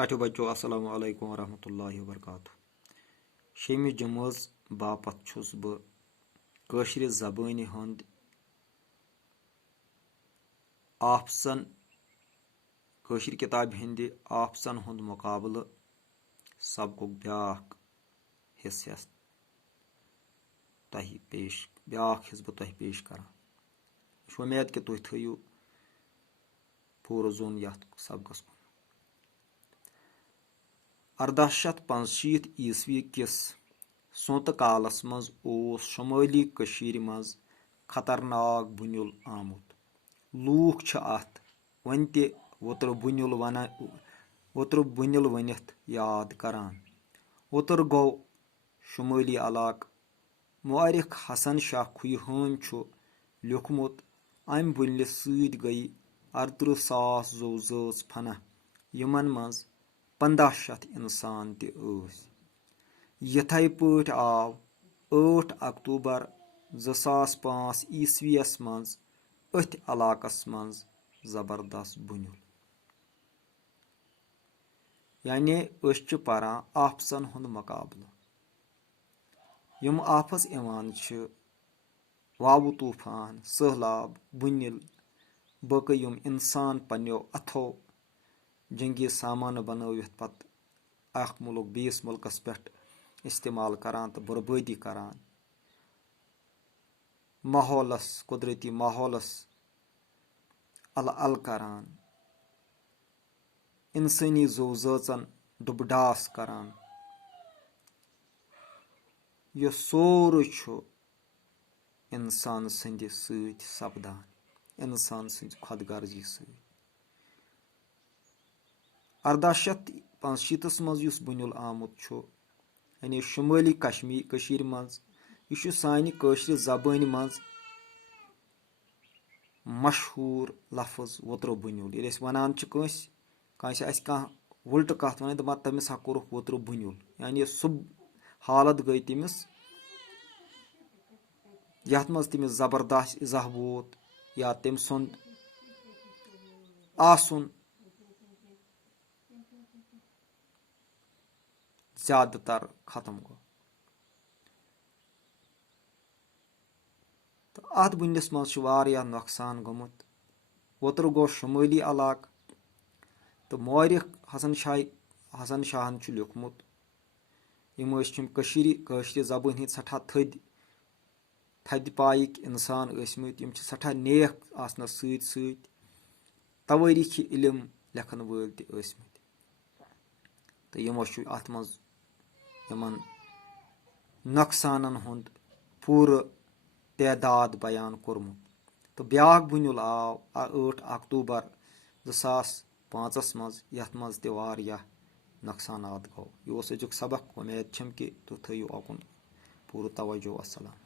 ठाठो बच्चों अस्सलाम वालेकुम वरहमतुल्लाहि वबरकातुहू। 6 जमात बापत छुस बह काशिर ज़बानी हंद ऑप्शन काशिर किताब हिंद ऑप्शन हंद मुकाबल सबक ब्याख हिस्स तह पेश ब्याख हिस्स बह पेश कर। उम्मीद कि तुम थो पूर जोन यथ सबकस कुन। 1865 ईस्वी किस सोत कालस मज ओस शुमाली कशीर मज खतरनाक बुनिल आमुत। लूख छ अथ वन ते वुतर बुनिल वनिथ याद करान। वुतर गो शुमाली इलाक। मुअर्रिख हसन शाह खुयहान छु लिखमुत अम बुनिल सद गई 38,000 जौ जज फना यमन मज 1500 इंसान ते स। यथै पट आव 8 अक्टूबर 2005 ईस्वीयस मज अथ इलाकस मज जबरदस्त बुनिल। यानी पारान आफसन हुंद मुकाबल। यम आफस इवान छ वाबु तूफान, सहलाब, बुनिल, बक यम इंसान पन्यो अथो जंगी सामान बनवित पत अख मुल्क बीस मुल्कस पे इस्तेमाल करान तो बर्बादी करान। माहौलस कुदरती माहौलस अल करान। इंसानी जौ जन दुबडास करान। यह सोरे इंसान सद सपदान इंसान सद खुदगर्जी सद। 1865 मज बुनिल आमुत यानी शुमाली कशीर मज यह सानि काशिर ज़बान मज मशहूर लफ्ज वुतर बुनिल। ये वनान कंस आस कह उल्ट कत वन दपान तमिस हा कोरुख वुतर बुनिल। यानी सु हालत गई तमिस यथ मज तमिस जबरदस्त इज़ा वोत या तम सुंद आसुन ज्यादातर खत्म गो। तो अत बुनिस मज नुकसान गोमुत। वुतर गो शुमाली इलाक तो मुअर्रिख हसन शाहन लिखमुत यम काशिर ज़बान हिंद सठा थद पाइक इंसान यम सठा नेक आसनस सद तवारीख इल्म लेखन वल तमत। तो यमो अत मज यमन नुकसानन हुंद पूर तदाद बयान कोरमुत। तो ब्याक बुनिल आव 8 अक्टूबर 2005 मज यथ मज ते वारियाह नुकसानात गो। यह अजुक सबक। उम्मीद छम कि तुम थो ओकुन पूर तवज्जो। अस्सलाम।